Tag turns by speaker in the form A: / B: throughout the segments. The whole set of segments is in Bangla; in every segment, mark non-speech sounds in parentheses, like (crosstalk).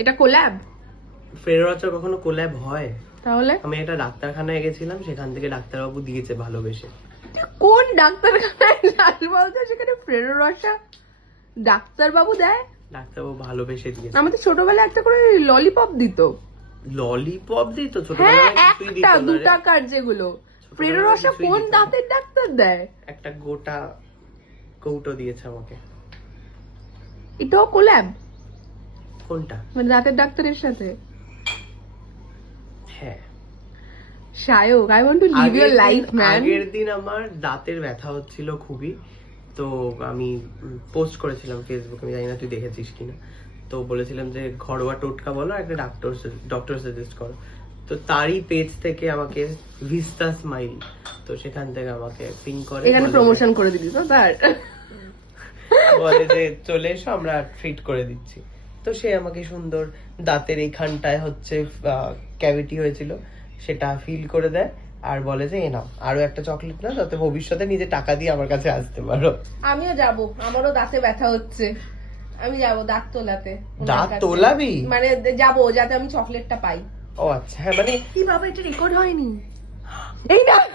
A: এটা কোল্যাব
B: ফেরোরাচা কখনো কোল্যাব হয়?
A: তাহলে?
B: আমি একটা ডাক্তারখানায় গেছিলাম সেখান থেকে ডাক্তারবাবু দিয়েছে ভালোবেসে।
A: কোন ডাক্তারখানায় লালবাবু সেখানে ফ্রেরো রসা ডাক্তার বাবু দেয়?
B: ডাক্তারবাবু ভালোবেসে দিয়েছে।
A: আমাদের ছোটবেলায় একটা করে ললিপপ দিত।
B: ললিপপ দিত?
A: হ্যাঁ
B: ছোটবেলায় দিত
A: একটা দু টাকার যেগুলো। ফ্রেরো রসা কোন
B: দিত
A: দাঁতের ডাক্তার দেয়?
B: একটা গোটা কৌটো দিয়েছে আমাকে।
A: এটাও কোল্যাব
B: কোনটা?
A: মানে দাঁতের ডাক্তারের সাথে?
B: হ্যাঁ।
A: Shayak I want to leave
B: দিন-
A: লাইফ ম্যান
B: আগের দিন আমার দাঁতের ব্যথা হচ্ছিল খুবই। তো আমি পোস্ট করেছিলাম ফেসবুকে আমি জানি না তুই দেখেছিস কিনা। তো বলেছিলাম যে ঘরোয়া টোটকা বলো একটা ডাক্তার ডক্টর সাজেস্ট করো। তো তারই পেজ থেকে আমাকে ভিস্তা স্মাইল তো সেখান থেকে আমাকে পিং করে
A: এখানে প্রমোশন করে দিবি তো তার।
B: বলে যে চলে এসো আমরা ট্রিট করে দিচ্ছি। তো সে আমাকে সুন্দর দাঁতের এইখানটায় হচ্ছে ক্যাভিটি হয়েছিল সেটা ফিল করে দেয় আর বলে যে এ নাও আরও একটা চকলেট না যাতে ভবিষ্যতে নিজে টাকা দিয়ে আমার কাছে আসতে পারো।
A: আমিও যাব আমারও দাঁতে ব্যথা হচ্ছে। আমি যাব দাঁত তোলাতে।
B: দাঁত। তোলাবি?
A: মানে যাব যাতে আমি চকলেটটা পাই।
B: ও আচ্ছা হ্যাঁ মানে
A: কি বাবা এটা রেকর্ড হয়নি? এই না (laughs)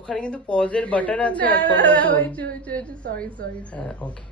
B: ওখানে কিন্তু পজের বাটন আছে।
A: সরি সরি
B: হ্যাঁ ওকে